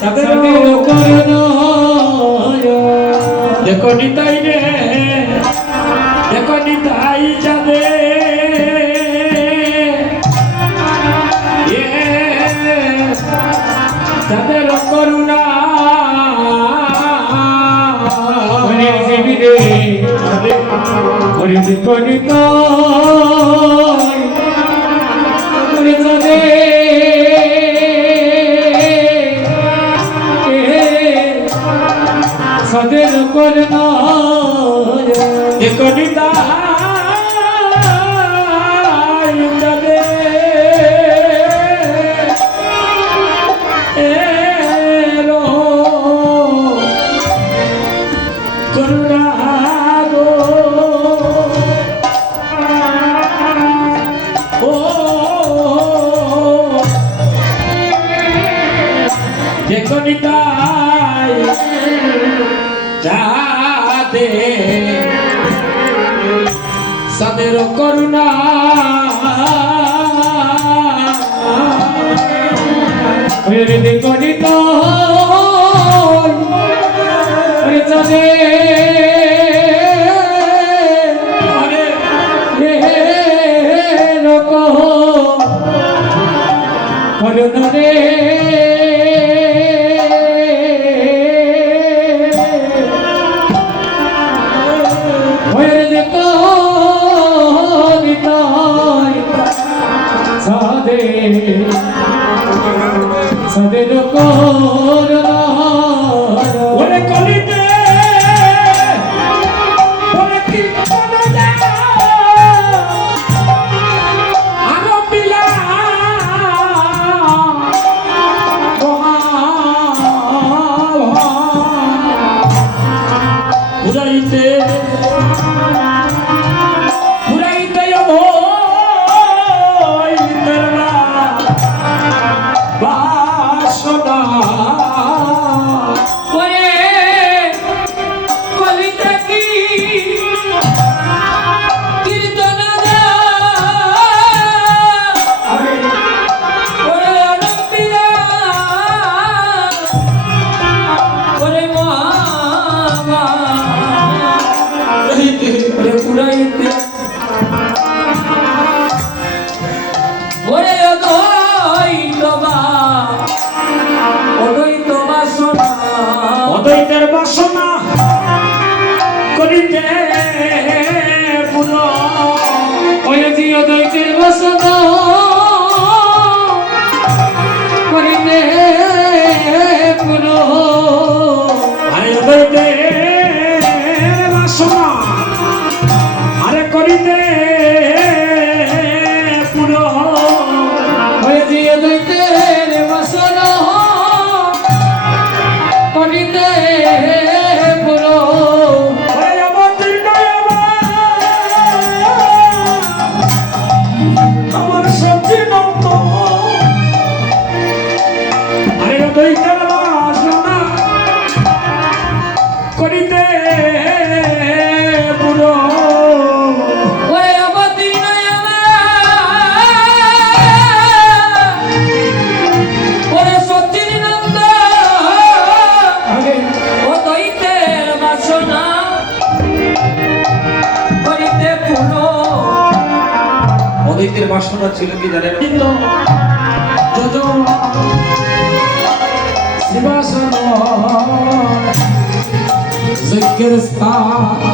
তাদের দেখো নিতাই রে, দেখো নিতাই যাবে তাদের করুণা শিবিরে দেখো নিতাই সদের করুণা দেখো নিতাই যাবে করুণা গো ও দেখো নিতাই যাবে সদের করুণা দেখো নিতাই যাবে করুণা রে সদের করুণা ওরে কলিতে ওরে কি মনে যা আরো পিলা উড়াইতে অদ্বৈতের বাসনা করিতে পুরো ওই অদ্বৈতের বাসনা করিতে পুরো আরে অদ্বৈতের বাসনা আরে করিতে পুরো ওই অদ্বৈতের বাসনা করিতে পুরো আমার সবজি নন্দ আরে দইটার বাসনা করিতে পুরো অদ্বৈতের বাসনা ছিল কি জানেন শিবাসন যজ্ঞের স্থান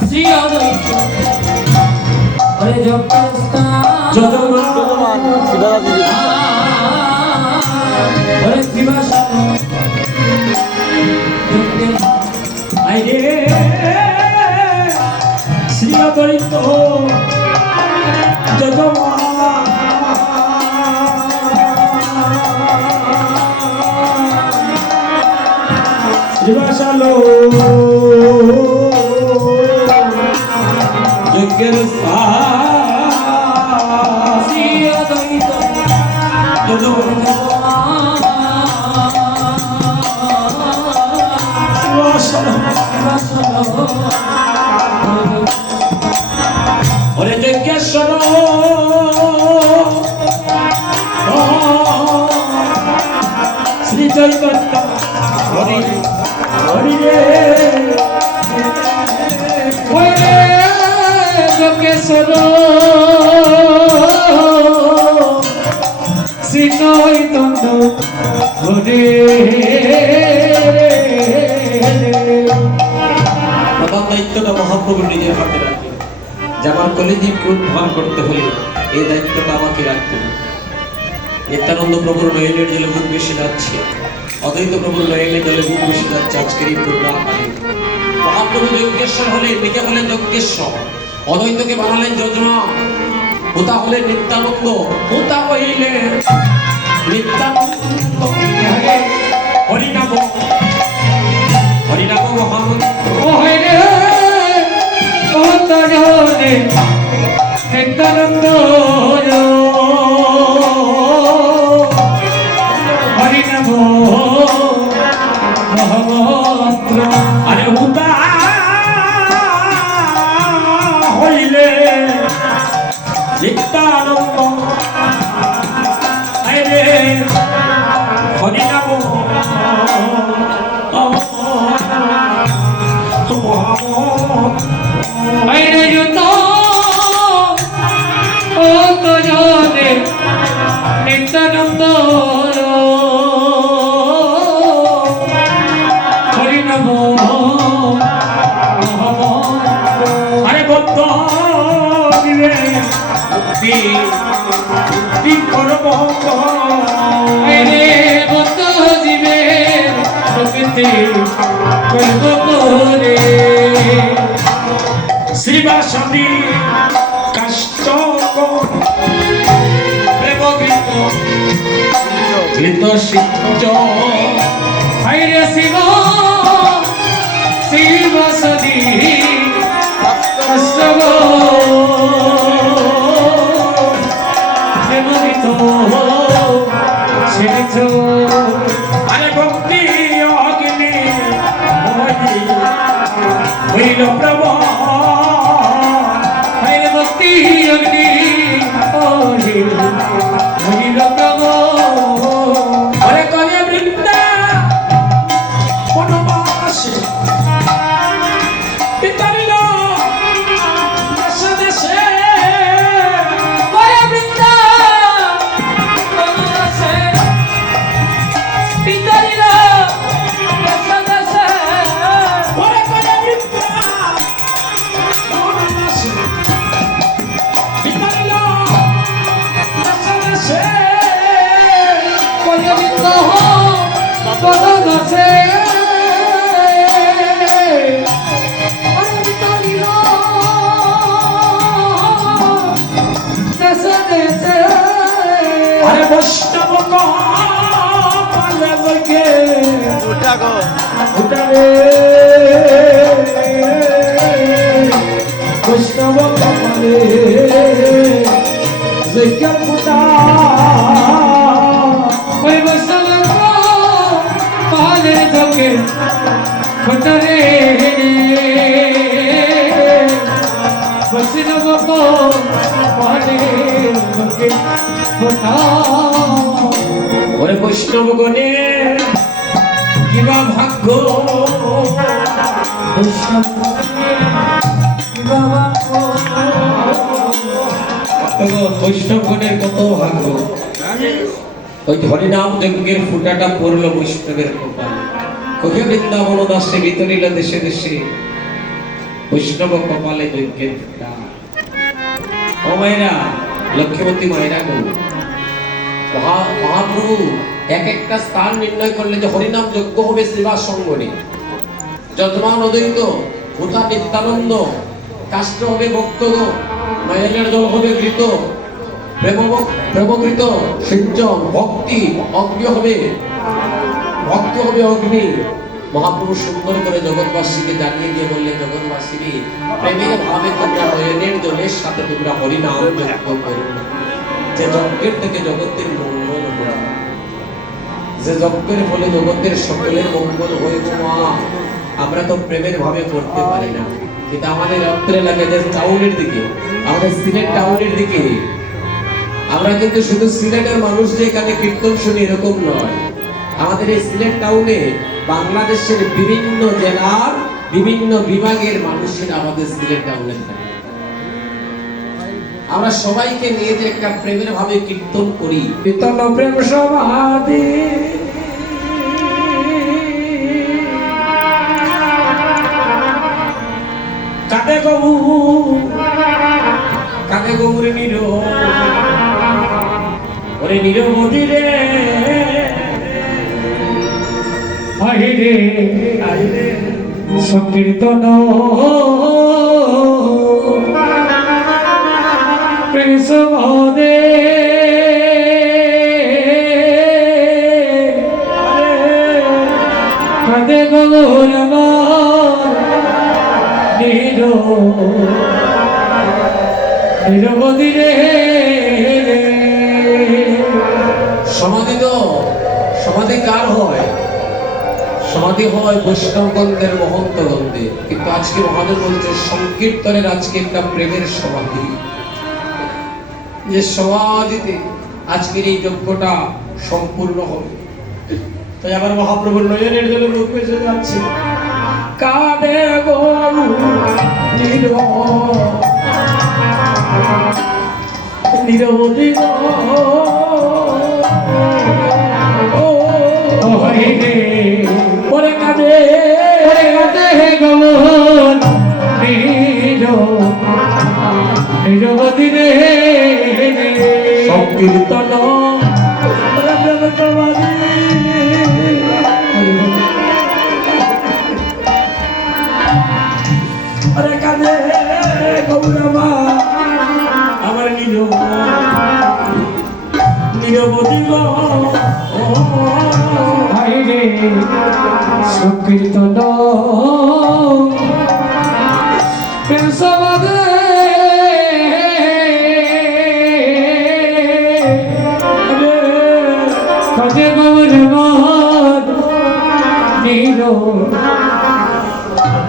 শ্রী অদ্বৈত যজ্ঞের স্থান শিবাসন আইরে শ্রী অদ্বৈত শিবাশালো যজ্ঞের ওরে যজ্ঞেশ্বর শ্রী চৈতন্য হরি হরি রে ওরে যোগেশ্বর শ্রী চৈতন্য হরি প্রধান দায়িত্বটা মহাপ্রভু নিজের হাতে রাখেন যে আমার কলিজীবকে উদ্ধার করতে হলে এই দায়িত্বটা আমাকে রাখতে হবে। নিত্যানন্দ প্রভুর নয়নের জলে বুক বেশি যাচ্ছে, অদ্বৈত প্রভুর নয়নের জলে বুক বেশি যাচ্ছে আজকের এই পূর্ণা কালে। মহাপ্রভু যজ্ঞেশ্বর হলেন, নিজে হলেন যজ্ঞেশ্বর, অদ্বৈতকে বানালেন যজনা, হোতা হলেন নিত্যানন্দ, হোতা হইলেন নিত্যানন্দ। হরিনাম হরিনাম মহামন্ত্র ওরে ও তজনে নিত্যানন্দ হরি নম মহামন্ত্র আরে হুতা হইলে নিত্যানন্দ আরে হরি নম আইরে যত ও তজনে নিত্যানন্দ হরি নম আরে বদ্ধ দিবে মুক্তি করব আইরে বদ্ধ দিবে মুক্তি করব করে শ্রীবাসী কাষ্ট প্রেমগীত কৃত সিদ্ধ হাইরে শিব শিবসদী কাষ্ট প্রেমগীত সিদ্ধ আরে ভক্তি অগ্নি হইল প্রভু ভক্তি অগ্নি হইল প্রভু হরে কলে বৃন্দা বনবাসে পিতারিল দেশে দেশে হরে বৃন্দা বনবাসে পিতারিল দেশে দেশে হরে কলে বৃন্দা বনবাসে আরে বৈষ্ণব বৈষ্ণব কপালে যজ্ঞ ফুটা ওই বৈষ্ণব কপালে যজ্ঞ ফুটা রে বৈষ্ণব কপালে যজ্ঞ ফুটা ওরে বৈষ্ণব গণে কিবা ভাগ্য বৈষ্ণব কিবা ভাগ্য বৈষ্ণবগণের কত ভাগ্য। ওই হরিনাম যজ্ঞের ফুটাটা পড়ল বৈষ্ণবের কপালে। কহে বৃন্দাবন দাসে বিতরিল দেশে দেশে বৈষ্ণব কপালে যজ্ঞের ফুটা। ও মায়েরা, লক্ষ্মীবতী মায়েরা গো, মহাপ্রভু এক একটা স্থান নির্ণয় করলে যে হরিনাম যজ্ঞ হবে শ্রীবাস সঙ্গনে, যজমান অদ্বৈত, ভূতা নিত্যানন্দ, কাষ্ট হবে ভক্তগণ, নয়নের জল হবে ঘৃত, প্রেমকৃত সিঞ্চন, ভক্তি অগ্নি হবে, ভক্তি হবে অগ্নি। মহাপ্রভু সুন্দর করে জগৎবাসীকে জানিয়ে দিয়ে বললেন, জগৎবাসী প্রেমের ভাবে তোমরা নয়নের জলের সাথে তোমরা হরিনাম যজ্ঞ করো, যে যজ্ঞের থেকে জগতের মঙ্গল হয়, যে যজ্ঞের ফলে জগতের সকলের মঙ্গল হয়ে মা। আমরা তো প্রেমের ভাবে করতে পারি না, কিন্তু আমাদের রক্তের লাগে যে টাউনের দিকে, আমাদের সিলেট টাউনের দিকে, আমরা কিন্তু শুধু সিলেটের মানুষ যে এখানে কীর্তন শুনি এরকম নয়, আমাদের এই সিলেট টাউনে বাংলাদেশের বিভিন্ন জেলার বিভিন্ন বিভাগের মানুষের আমাদের সিলেট টাউনে থাকে। আমরা সবাইকে নিয়ে যে একটা প্রেমের ভাবে কীর্তন করি, কীর্তন প্রেম সমাধি কাঁদে গৌরে ওরে নিরবধি রে আহিরে সংকীর্তন প্রেম সমাধি কাঁদে গৌর নিরবধি রে। সমাধি কার হয়? সমাধি হয় বৈষ্ণবগণদের মহন্তগণদের। কিন্তু আজকে মহাদেব বলছে সংকীর্তনের আজকে একটা প্রেমের সমাধি, যে সমাধিতে আজকের এই যজ্ঞটা সম্পূর্ণ হবে। তাই আবার মহাপ্রভুর নয়নের জলে মুখ ভেসে যাচ্ছে। কাঁদে গরু নিরবধি ওরে কাঁদে গমন নিরবধি রে সংকীর্তন ওরে কাঁদে গৌরমা আমার নিরবধি রে সংকীর্তন প্রেম সমাধি কাঁদে গৌরমা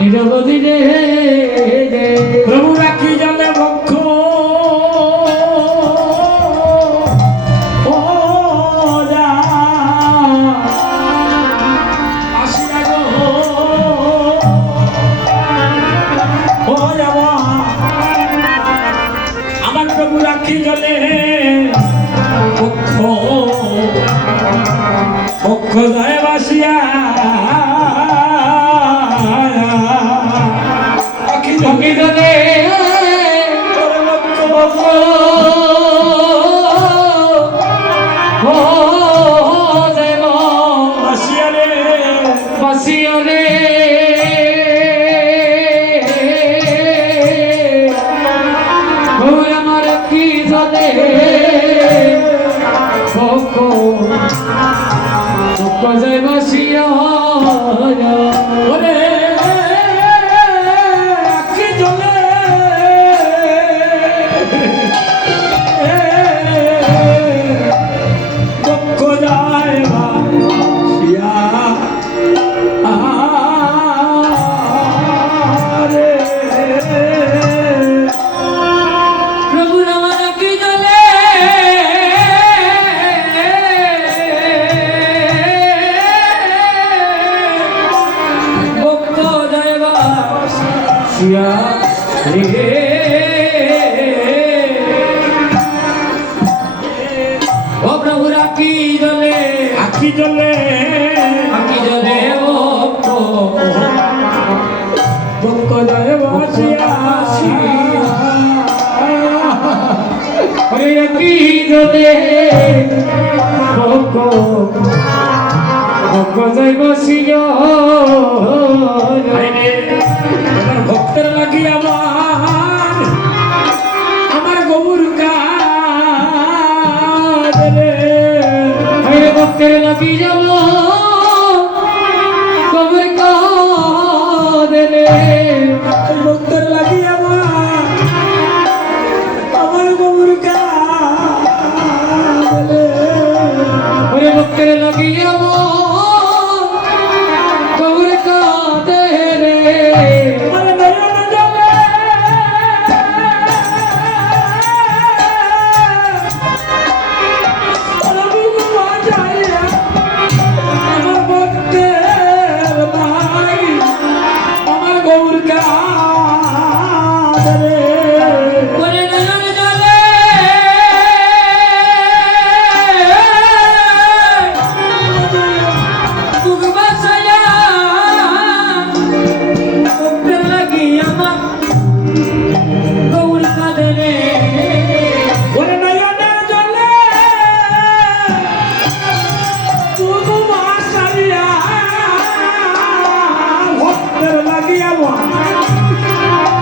নিরবধি রে। প্রভু রাখি জানে বক্ষ আমার প্রভু রাখি জলে পক্ষ যায় বাসিয়া আখি জলে বাসিয়া রে আমার কি জলে যায় বাসিয়া ওরে আখি জলে পক্ষ যায় বাসিয়া ও প্রভু রাখি জলে আখি জলে পক্ষ যায় বাসিয়া আখি জলে পক্ষ যায় বাসিয়া ভক্তের লাগি আমার গৌর কাঁদে ভক্তের লাগি যাব গৌর কাঁদে ভক্তের লাগি আমার গৌর কাঁদে ভক্তের লাগি গৌর কাঁদে রে।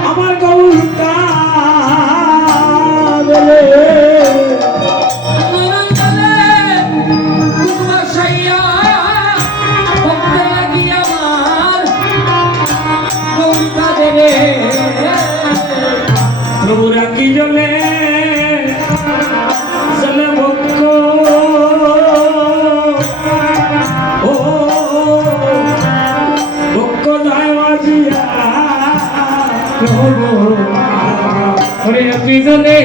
আমার গৌরটা বলে প্রভু রাখি জলে জলে ভক্ত ও ভক্ত যায় বাজিয়া প্রভু ওরে রাখি জলে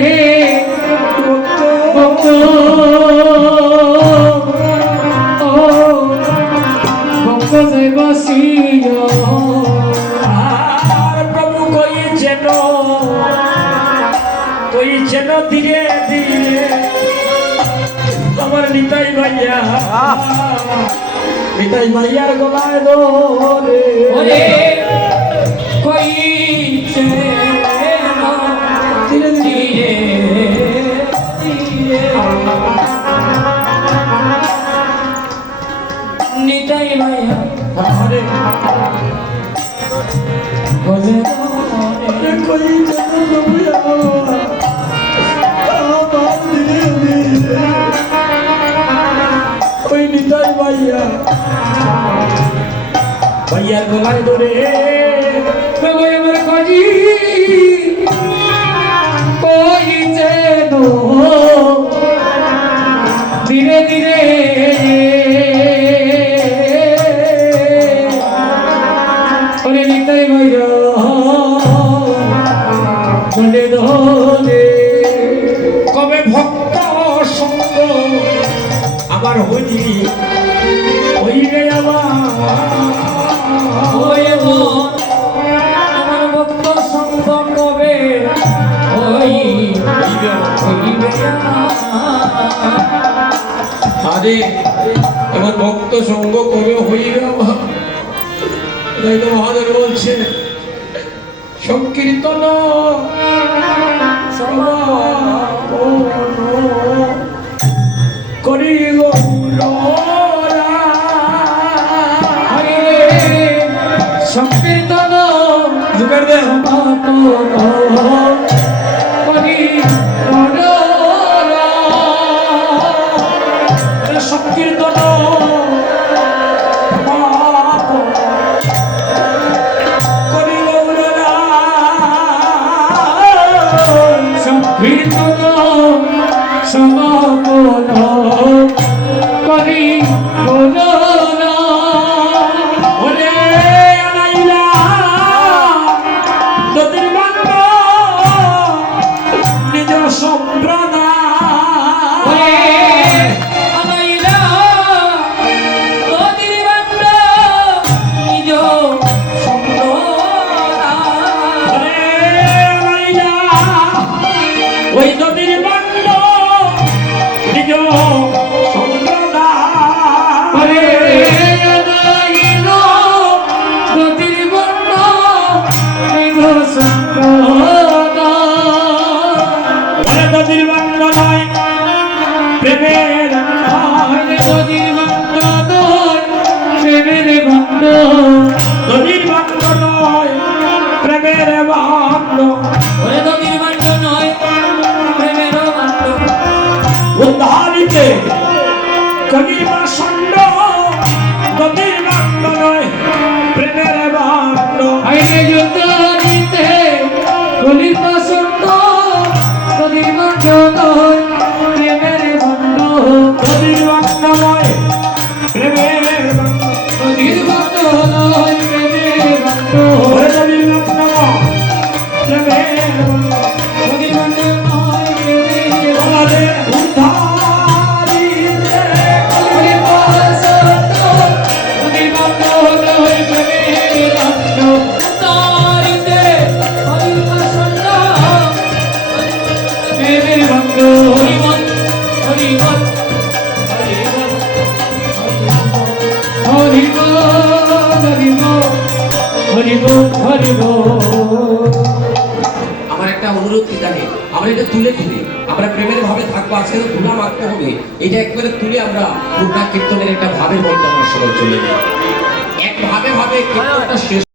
ভক্ত ও ভক্ত যায় বাসিয়া আর প্রভু কইছেন কইছেন ধীরে ধীরে আমার নিতাই ভাইয়া নিতাই ভাইয়ার গলায় ধরে ওরে কইছে ধীরে ধীরে নিতাই ভাইয়া আরে বলে আরে কইছেন প্রভু আমার ধীরে ধীরে ওই নিতাই ভাইয়া ভাইয়ার গলায় ধরে প্রভু আমার কাজী কইছে নো ধীরে ধীরে ওরে নিতাই ভাইয়া বলে ধরে কবে ভক্ত সঙ্গ আমার হইলি হইলে ওরে মন আমার ভক্ত সঙ্গ কবে হইবে আরে এমন ভক্ত সঙ্গ কবে হইবে আমার? তাই তো মহাদেব বলছে সংকীর্তন করি হরে সংকীর্তন জুগার দে করি সংকীর্তন করি সংকীর্তন সমাপন করি করোনা ওরে আনাইলা তোদের বান্ধ নিজ সম্প্রদায় আনাইলা তোদের বান্দ নিজ সম্প্রদায় ওরে আনাইলা ওই নদীর বান্ধ নিজ সম্প্রদায় হরে নাইল গতির বর্ণ নিজ সম্প্রদায় ওরে নদীর বান্ধ নয় প্রেমের হরে গতির বর্ণ নয় প্রেমের বর্ণ নদীর বান্ধ নয় প্রেমের বান্ধ হরে গতির বর্ণ নয় প্রেমের বর্ণ উদ্ধারিতে কলিমা সন্ড নদীর বান্ধ নয় প্রেমের বান্ধ আইনে যুদ্ধ দিতে গলির পাশন্দ গতির বর্ণ নয় প্রেমের বর্ণ নদীর বান্ধ নয় প্রেমের বান্ধ নদীর বর্ণ নয় প্রেমের বর্ণ ওরে নদীর বান্ধ নয় প্রেমের বান্ধ নদীর বর্ণ নয় প্রেমের ওরে উদ্ধারিতে গলির পাশন্দ গতির বর্ণ নয় প্রেমের বর্ণ তারিতে গলির পাশন্দ প্রেমের বর্ণ হরিমন হরিমন হরিব হরিব হরিব হরিব আমার একটা অনুরোধ কি জানে আমরা এটা তুলে তুলে আমরা প্রেমের ভাবে থাকবো আজকে তো ধুলা মারতে হবে এটা একবারে তুলে আমরা পূর্ণা কীর্তনের একটা ভাবের মধ্যে আমরা সবাই চলে যাই এক ভাবে ভাবে কীর্তনটা শেষ